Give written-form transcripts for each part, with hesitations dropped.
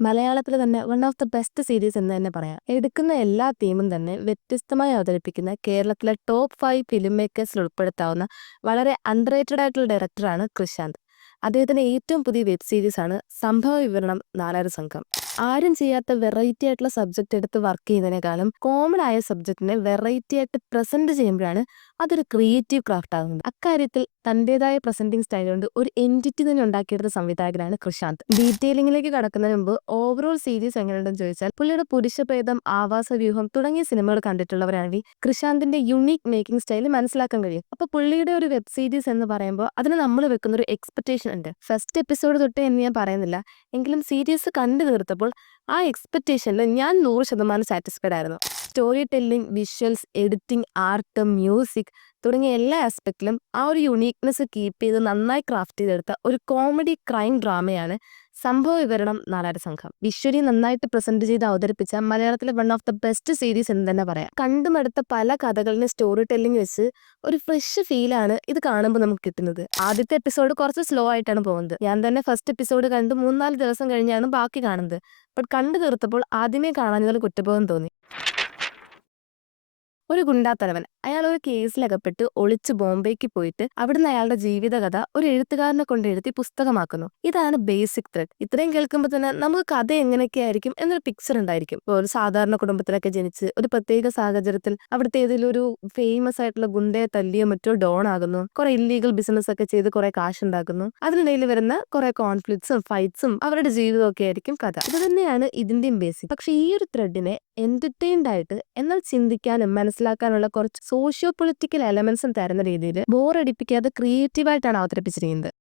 മലയാളത്തിൽ തന്നെ one of the best series എന്ന് തന്നെ പറയാം. എടുക്കുന്ന എല്ലാ തീമും തന്നെ വ്യത്യസ്തമായി അവതരിപ്പിക്കുന്ന കേരളത്തിലെ ടോപ്പ് 5 ഫിലിം മേക്കേഴ്സിൽ ഉൾപ്പെടുത്താവുന്ന വളരെ അണ്ടർറേറ്റഡ് ആയിട്ടുള്ള ഡയറക്ടറാണ് കൃഷാന്ത്. അദ്ദേഹത്തിന്റെ ഏറ്റവും പുതിയ വെബ് സീരീസാണ് സംഭവ വിവരണം നാലാറ് സംഘം. ആരും ചെയ്യാത്ത വെറൈറ്റി ആയിട്ടുള്ള സബ്ജക്റ്റ് എടുത്ത് വർക്ക് ചെയ്യുന്നതിനേക്കാളും കോമൺ ആയ സബ്ജക്റ്റിനെ വെറൈറ്റി ആയിട്ട് പ്രസന്റ് ചെയ്യുമ്പോഴാണ് അതൊരു ക്രിയേറ്റീവ് ക്രാഫ്റ്റ് ആകുന്നത്. അക്കാര്യത്തിൽ തന്റേതായ പ്രസന്റിംഗ് സ്റ്റൈൽ കൊണ്ട് ഒരു എൻറ്റിറ്റി തന്നെ ഉണ്ടാക്കിയെടുത്ത സംവിധായകനാണ് കൃഷാന്ത്. ഡീറ്റെയിലിംഗിലേക്ക് കടക്കുന്നതിന് മുമ്പ് ഓവറോൾ സീരീസ് എങ്ങനെയുണ്ടെന്ന് ചോദിച്ചാൽ പുള്ളിയുടെ പുരുഷപ്രേതം, ആവാസവ്യൂഹം തുടങ്ങിയ സിനിമകൾ കണ്ടിട്ടുള്ളവരാണെങ്കിൽ കൃഷാന്തിന്റെ യുണീക് മേക്കിംഗ് സ്റ്റൈൽ മനസ്സിലാക്കാൻ കഴിയും. അപ്പൊ പുള്ളിയുടെ ഒരു വെബ് സീരീസ് എന്ന് പറയുമ്പോൾ അതിന് നമ്മൾ വെക്കുന്ന ഒരു എക്സ്പെക്ടേഷൻ ഉണ്ട്. ഫസ്റ്റ് എപ്പിസോഡ് തൊട്ട് എന്ന് ഞാൻ പറയുന്നില്ല, എങ്കിലും സീരീസ് കണ്ടു തീർത്തപ്പോൾ ആ എക്സ്പെക്ടേഷനിൽ ഞാൻ 100% സാറ്റിസ്ഫൈഡ് ആയിരുന്നു. Story telling, visuals, editing, art, music തുടങ്ങിയ എല്ലാ ആസ്പെക്റ്റിലും ആ ഒരു യുണീക്നെസ് കീപ്പ് ചെയ്ത് നന്നായി ക്രാഫ്റ്റ് ചെയ്തെടുത്ത ഒരു കോമഡി ക്രൈം ഡ്രാമയാണ് സംഭവ വിവരണം നാലാട് സംഘം. വിഷ്വലി നന്നായിട്ട് പ്രസന്റ് ചെയ്ത് അവതരിപ്പിച്ച മലയാളത്തിലെ one of the best series എന്ന് തന്നെ പറയാം. കണ്ടുമടുത്ത പല കഥകളിലെ സ്റ്റോറി ടെല്ലിംഗ് വെച്ച് ഒരു ഫ്രഷ് ഫീലാണ് ഇത് കാണുമ്പോൾ നമുക്ക് കിട്ടുന്നത്. ആദ്യത്തെ എപ്പിസോഡ് കുറച്ച് സ്ലോ ആയിട്ടാണ് പോകുന്നത്. ഞാൻ തന്നെ ഫസ്റ്റ് എപ്പിസോഡ് കണ്ട് 3-4 ദിവസം കഴിഞ്ഞാണ് ബാക്കി കാണുന്നത്. ബട്ട് കണ്ടു തീർത്തപ്പോൾ ആദ്യമേ കാണാൻ കുറ്റബോധം തോന്നി. ഒരു ഗുണ്ടാത്തലവൻ അയാൾ ഒരു കേസിലകപ്പെട്ട് ഒളിച്ച് ബോംബെക്ക് പോയിട്ട് അവിടുന്ന് അയാളുടെ ജീവിതകഥ ഒരു എഴുത്തുകാരനെ കൊണ്ട് എഴുതി പുസ്തകമാക്കുന്നു. ഇതാണ് ബേസിക് ത്രെഡ്. ഇത്രയും കേൾക്കുമ്പോൾ തന്നെ നമുക്ക് കഥ എങ്ങനെയൊക്കെ ആയിരിക്കും എന്നൊരു പിക്ചർ ഉണ്ടായിരിക്കും. ഇപ്പോൾ ഒരു സാധാരണ കുടുംബത്തിലൊക്കെ ജനിച്ച് ഒരു പ്രത്യേക സാഹചര്യത്തിൽ അവിടുത്തെ ഏതെങ്കിലും ഒരു ഫേമസ് ആയിട്ടുള്ള ഗുണ്ടയെ തല്ലിയോ മറ്റോ ഡോൺ ആകുന്നു, കുറെ ഇല്ലീഗൽ ബിസിനസ് ഒക്കെ ചെയ്ത് കുറെ കാശ് ഉണ്ടാക്കുന്നു, അതിനിടയിൽ വരുന്ന കുറെ കോൺഫ്ലിക്ട്സും ഫൈറ്റ്സും അവരുടെ ജീവിതമൊക്കെ ആയിരിക്കും കഥ. ഇത് തന്നെയാണ് ഇതിന്റെയും ബേസിക്. പക്ഷെ ഈ ഒരു ത്രെഡിനെ എന്റർടൈൻഡ് ആയിട്ട് എന്നാൽ ചിന്തിക്കാനും മനസ്സിലാക്കാനുള്ള കുറച്ച് സോഷ്യോ പൊളിറ്റിക്കൽ എലമെന്റ്സും തരുന്ന രീതിയിൽ ബോറടിപ്പിക്കാതെ ക്രിയേറ്റീവായിട്ടാണ് അവതരിപ്പിച്ചിരിക്കുന്നത്.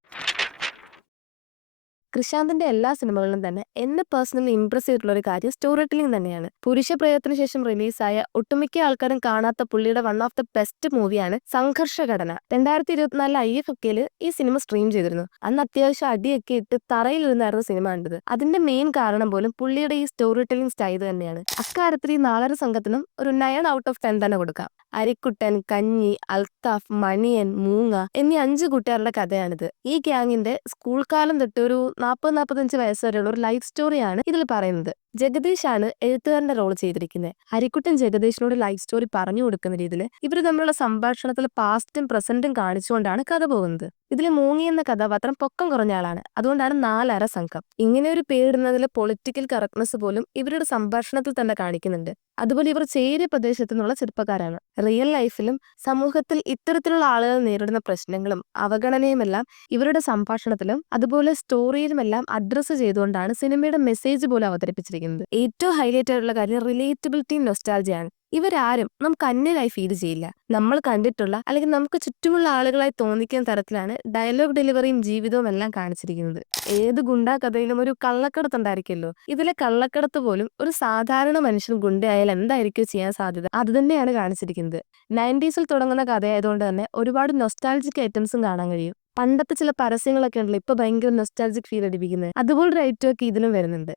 കൃഷാന്തിന്റെ എല്ലാ സിനിമകളിലും തന്നെ എന്നെ പേഴ്സണലി ഇംപ്രസ് ചെയ്തിട്ടുള്ള ഒരു കാര്യം സ്റ്റോറി ടെല്ലിംഗ് തന്നെയാണ്. പുരുഷപ്രയത്നത്തിന് ശേഷം റിലീസായ ഒട്ടുമിക്ക ആൾക്കാരും കാണാത്ത പുള്ളിയുടെ വൺ ഓഫ് ദ ബെസ്റ്റ് മൂവിയാണ് സംഘർഷഘടന. 2024 IFFKയിൽ ഈ സിനിമ സ്ട്രീം ചെയ്തിരുന്നു. അന്ന് അത്യാവശ്യം അടിയൊക്കെ ഇട്ട് തറയിലിരുന്നായിരുന്നു സിനിമ കണ്ടത്. അതിന്റെ മെയിൻ കാരണം പോലും പുള്ളിയുടെ ഈ സ്റ്റോറി ടെല്ലിംഗ് സ്റ്റൈൽ തന്നെയാണ്. അക്കാര്യത്തിൽ ഈ നാലര സംഘത്തിനും ഒരു 9 ഔട്ട് ഓഫ് 10 തന്നെ കൊടുക്കാം. അരിക്കുട്ടൻ, കഞ്ഞി, അൽത്താഫ്, മണിയൻ, മൂങ്ങ എന്നീ 5 കൂട്ടുകാരുടെ കഥയാണിത്. ഈ ഗ്യാങ്ങിന്റെ സ്കൂൾ കാലം തൊട്ട് ഒരു 40-45 വയസ്സ് വരെയുള്ള ഒരു ലൈഫ് സ്റ്റോറിയാണ് ഇതിൽ പറയുന്നത്. ജഗദീഷാണ് എഴുത്തുകാരന്റെ റോൾ ചെയ്തിരിക്കുന്നത്. ഹരിക്കുട്ടൻ ജഗദീഷിനോട് ലൈഫ് സ്റ്റോറി പറഞ്ഞു കൊടുക്കുന്ന രീതിയിൽ ഇവർ തമ്മിലുള്ള സംഭാഷണത്തിൽ പാസ്റ്റും പ്രസന്റും കാണിച്ചുകൊണ്ടാണ് കഥ പോകുന്നത്. ഇതിൽ മൂങ്ങി എന്ന കഥാപാത്രം പൊക്കം കുറഞ്ഞ ആളാണ്. അതുകൊണ്ടാണ് നാലര സംഘം. ഇങ്ങനെ ഒരു പേരിടുന്നതിൽ പൊളിറ്റിക്കൽ കറക്റ്റ്നെസ് പോലും ഇവരുടെ സംഭാഷണത്തിൽ തന്നെ കാണിക്കുന്നുണ്ട്. അതുപോലെ ഇവർ ചേരിയ പ്രദേശത്തു നിന്നുള്ള ചെറുപ്പക്കാരാണ്. റിയൽ ലൈഫിലും സമൂഹത്തിൽ ഇത്തരത്തിലുള്ള ആളുകൾ നേരിടുന്ന പ്രശ്നങ്ങളും അവഗണനയുമെല്ലാം ഇവരുടെ സംഭാഷണത്തിലും അതുപോലെ സ്റ്റോറിയിലുമെല്ലാം അഡ്രസ്സ് ചെയ്തുകൊണ്ടാണ് സിനിമയുടെ മെസ്സേജ് പോലും അവതരിപ്പിച്ചിരിക്കുന്നത്. ഏറ്റവും ഹൈലൈറ്റ് ആയിട്ടുള്ള കാര്യം റിലേറ്റബിലിറ്റിയും നൊസ്റ്റാൾജിയാണ്. ഇവരാരും നമുക്ക് അന്യരായി ഫീൽ ചെയ്യില്ല. നമ്മൾ കണ്ടിട്ടുള്ള അല്ലെങ്കിൽ നമുക്ക് ചുറ്റുമുള്ള ആളുകളായി തോന്നിക്കുന്ന തരത്തിലാണ് ഡയലോഗ് ഡെലിവറിയും ജീവിതവും എല്ലാം കാണിച്ചിരിക്കുന്നത്. ഏത് ഗുണ്ടാ കഥയിലും ഒരു കള്ളക്കടത്ത് ഉണ്ടായിരിക്കുമല്ലോ. ഇതിലെ കള്ളക്കടത്ത് പോലും ഒരു സാധാരണ മനുഷ്യൻ ഗുണ്ടയായാൽ എന്തായിരിക്കും ചെയ്യാൻ സാധ്യത, അത് തന്നെയാണ് കാണിച്ചിരിക്കുന്നത്. 90s തുടങ്ങുന്ന കഥയായതുകൊണ്ട് തന്നെ ഒരുപാട് നൊസ്റ്റാൾജിക് ഐറ്റംസും കാണാൻ കഴിയും. പണ്ടത്തെ ചില പരസ്യങ്ങളൊക്കെ ഉണ്ടല്ലോ ഇപ്പൊ ഭയങ്കര നൊസ്റ്റാൾജിക് ഫീൽ അടിപ്പിക്കുന്നത്, അതുപോലൊരു ഐറ്റം ഒക്കെ ഇതിലും വരുന്നുണ്ട്.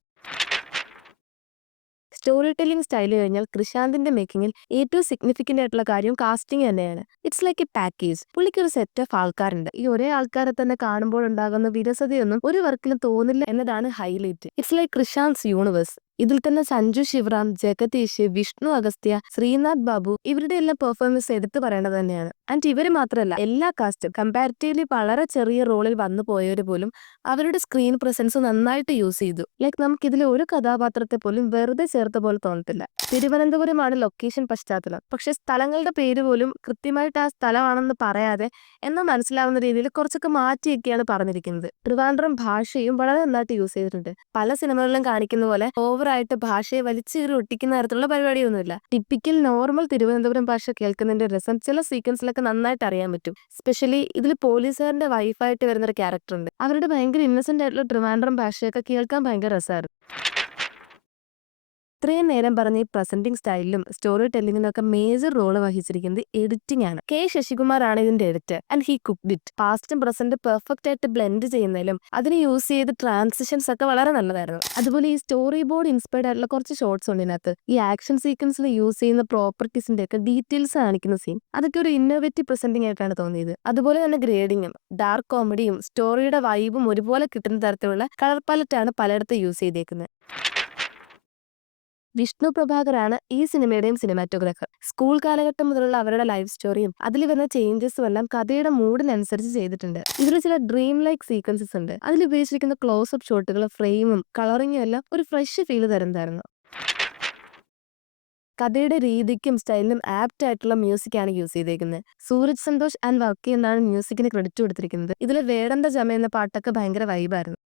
സ്റ്റോറി ടെല്ലിംഗ് സ്റ്റൈൽ കഴിഞ്ഞാൽ കൃഷാന്തിന്റെ മേക്കിങ്ങിൽ ഏറ്റവും സിഗ്നിഫിക്കന്റ് ആയിട്ടുള്ള കാര്യം കാസ്റ്റിംഗ് തന്നെയാണ്. It's like A package. പുള്ളിക്ക് ഒരു സെറ്റ് ഓഫ് ആൾക്കാരുണ്ട്. ഈ ഒരേ ആൾക്കാരെ തന്നെ കാണുമ്പോൾ ഉണ്ടാകുന്ന വിരസതയൊന്നും ഒരു വർക്കിലും തോന്നില്ല എന്നതാണ് highlight. It's like Krishand's universe. ഇതിൽ തന്നെ സഞ്ജു ശിവറാം, ജഗദീഷ്, വിഷ്ണു അഗസ്ത്യ, ശ്രീനാഥ് ബാബു ഇവരുടെ എല്ലാം പെർഫോമൻസ് എടുത്തു പറയേണ്ടത് തന്നെയാണ്. ആൻഡ് ഇവര് മാത്രമല്ല, എല്ലാ കാസ്റ്റും കമ്പാരിറ്റീവ്ലി വളരെ ചെറിയ റോളിൽ വന്നു പോയവര് പോലും അവരുടെ സ്ക്രീൻ പ്രസൻസ് നന്നായിട്ട് യൂസ് ചെയ്തു. ലൈക്ക് നമുക്ക് ഇതിലെ ഒരു കഥാപാത്രത്തെ പോലും വെറുതെ ചേർത്ത പോലെ തോന്നത്തില്ല. തിരുവനന്തപുരമാണ് ലൊക്കേഷൻ പശ്ചാത്തലം, പക്ഷെ സ്ഥലങ്ങളുടെ പേര് പോലും കൃത്യമായിട്ട് ആ സ്ഥലമാണെന്ന് പറയാതെ എന്നാൽ മനസ്സിലാവുന്ന രീതിയിൽ കുറച്ചൊക്കെ മാറ്റിയൊക്കെയാണ് പറഞ്ഞിരിക്കുന്നത്. ട്രിവാൻഡ്രം ഭാഷയും വളരെ നന്നായിട്ട് യൂസ് ചെയ്തിട്ടുണ്ട്. പല സിനിമകളിലും കാണിക്കുന്ന പോലെ ഓവറായിട്ട് ഭാഷയെ വലിച്ചീറി ഒട്ടിക്കുന്ന തരത്തിലുള്ള പരിപാടിയൊന്നുമില്ല. ടിപ്പിക്കൽ നോർമൽ തിരുവനന്തപുരം ഭാഷ കേൾക്കുന്നതിന്റെ രസം ചില സീക്വൻസിലൊക്കെ നന്നായിട്ട് അറിയാൻ പറ്റും. സ്പെഷ്യലി ഇതിൽ പോലീസുകാരന്റെ വൈഫായിട്ട് വരുന്ന ഒരു ക്യാരക്ടർ ഉണ്ട്. അവരുടെ ഭയങ്കര ഇന്നസെന്റ് ആയിട്ടുള്ള ട്രിവാൻഡ്രം ഭാഷയൊക്കെ കേൾക്കാൻ ഭയങ്കര രസമായിരുന്നു. ഇത്രയും നേരം പറഞ്ഞ ഈ പ്രസന്റിംഗ് സ്റ്റൈലിലും സ്റ്റോറി ടെല്ലിങ്ങിലും ഒക്കെ മേജർ റോള് വഹിച്ചിരിക്കുന്നത് എഡിറ്റിംഗ് ആണ്. കെ ശശികുമാർ ആണ് ഇതിന്റെ editor and he cooked it. പാസ്റ്റും പ്രസന്റ് പെർഫെക്റ്റ് ആയിട്ട് ബ്ലെൻഡ് ചെയ്യുന്നതിലും അതിന് യൂസ് ചെയ്ത ട്രാൻസിഷൻസ് ഒക്കെ വളരെ നല്ലതായിരുന്നു. അതുപോലെ ഈ സ്റ്റോറി ബോർഡ് ഇൻസ്പയർഡ് ആയിട്ടുള്ള കുറച്ച് ഷോർട്സ് ഉണ്ട് ഇതിനകത്ത്. ഈ ആക്ഷൻ സീക്വൻസിൽ യൂസ് ചെയ്യുന്ന പ്രോപ്പർട്ടീസിന്റെ ഒക്കെ ഡീറ്റെയിൽസ് കാണിക്കുന്ന സീൻ അതൊക്കെ ഒരു ഇന്നോവേറ്റീവ് പ്രസന്റിംഗ് ആയിട്ടാണ് തോന്നിയത്. അതുപോലെ തന്നെ ഗ്രേഡിങ്ങും ഡാർക്ക് കോമഡിയും സ്റ്റോറിയുടെ വൈബും ഒരുപോലെ കിട്ടുന്ന തരത്തിലുള്ള കളർ പാലറ്റാണ് പലയിടത്തും യൂസ് ചെയ്തേക്കുന്നത്. വിഷ്ണു പ്രഭാകറാണ് ഈ സിനിമയുടെയും സിനിമാറ്റോഗ്രാഫർ. സ്കൂൾ കാലഘട്ടം മുതലുള്ള അവരുടെ ലൈഫ് സ്റ്റോറിയും അതിൽ വരുന്ന ചേഞ്ചസും എല്ലാം കഥയുടെ മൂഡിനനുസരിച്ച് ചെയ്തിട്ടുണ്ട്. ഇതിൽ ചില ഡ്രീം ലൈക്ക് സീക്വൻസസ് ഉണ്ട്. അതിൽ ഉപയോഗിച്ചിരിക്കുന്ന ക്ലോസ് അപ്പ് ഷോട്ടുകൾ, ഫ്രെയിമും കളറിങ്ങും എല്ലാം ഒരു ഫ്രഷ് ഫീൽ തരുന്നതായിരുന്നു. കഥയുടെ രീതിക്കും സ്റ്റൈലിനും ആപ്റ്റ് ആയിട്ടുള്ള മ്യൂസിക് ആണ് യൂസ് ചെയ്തേക്കുന്നത്. സൂരജ് സന്തോഷ് ആൻഡ് വർക്കി എന്നാണ് മ്യൂസിക്കിന് ക്രെഡിറ്റ് കൊടുത്തിരിക്കുന്നത്. ഇതിൽ വേടന്ത ജമ എന്ന പാട്ടൊക്കെ ഭയങ്കര വൈബായിരുന്നു.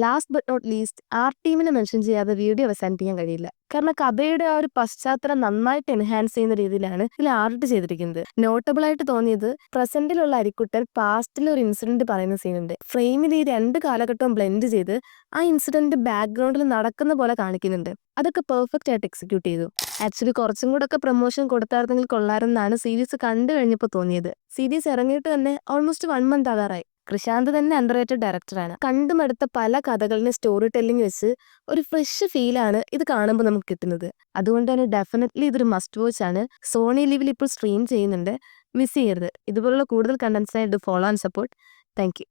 ലാസ്റ്റ് ബട്ട് നോട്ട് ലീസ്റ്റ്, ടീമിനെ മെൻഷൻ ചെയ്യാതെ വീഡിയോ അവസാനിപ്പിക്കാൻ കഴിയില്ല. കാരണം കഥയുടെ ആ ഒരു പശ്ചാത്തലം നന്നായിട്ട് എൻഹാൻസ് ചെയ്യുന്ന രീതിയിലാണ് ഇതിൽ ആർട്ട് ചെയ്തിരിക്കുന്നത്. നോട്ടബിൾ ആയിട്ട് തോന്നിയത് പ്രസന്റിലുള്ള അരിക്കുട്ടൻ പാസ്റ്റിൽ ഒരു ഇൻസിഡന്റ് പറയുന്ന സീനുണ്ട്. ഫ്രെയിമിൽ ഈ രണ്ട് കാലഘട്ടവും ബ്ലെൻഡ് ചെയ്ത് ആ ഇൻസിഡന്റ് ബാക്ക്ഗ്രൗണ്ടിൽ നടക്കുന്ന പോലെ കാണിക്കുന്നുണ്ട്. അതൊക്കെ പെർഫെക്റ്റ് ആയിട്ട് എക്സിക്യൂട്ട് ചെയ്തു. ആക്ച്വലി കുറച്ചും കൂടെ ഒക്കെ പ്രൊമോഷൻ കൊടുത്തായിരുന്നെങ്കിൽ കൊള്ളാരെന്നാണ് സീരീസ് കണ്ടു കഴിഞ്ഞപ്പോൾ തോന്നിയത്. സീരീസ് ഇറങ്ങിയിട്ട് തന്നെ ഓൾമോസ്റ്റ് 1 മന്ത് ആകാറായി. കൃഷാന്ത് തന്നെ അണ്ടർറേറ്റഡ് ഡയറക്ടറാണ്. കണ്ടുമടുത്ത പല കഥകളിലെ സ്റ്റോറി ടെല്ലിംഗ് വെച്ച് ഒരു ഫ്രഷ് ഫീലാണ് ഇത് കാണുമ്പോൾ നമുക്ക് കിട്ടുന്നത്. അതുകൊണ്ട് തന്നെ ഡെഫിനറ്റ്ലി ഇതൊരു മസ്റ്റ് വാച്ച് ആണ്. സോണി ലിവിൽ ഇപ്പോൾ സ്ട്രീം ചെയ്യുന്നുണ്ട്. മിസ് ചെയ്യരുത്. ഇതുപോലുള്ള കൂടുതൽ കണ്ടന്റ്സിനായിട്ട് follow and support. Thank U.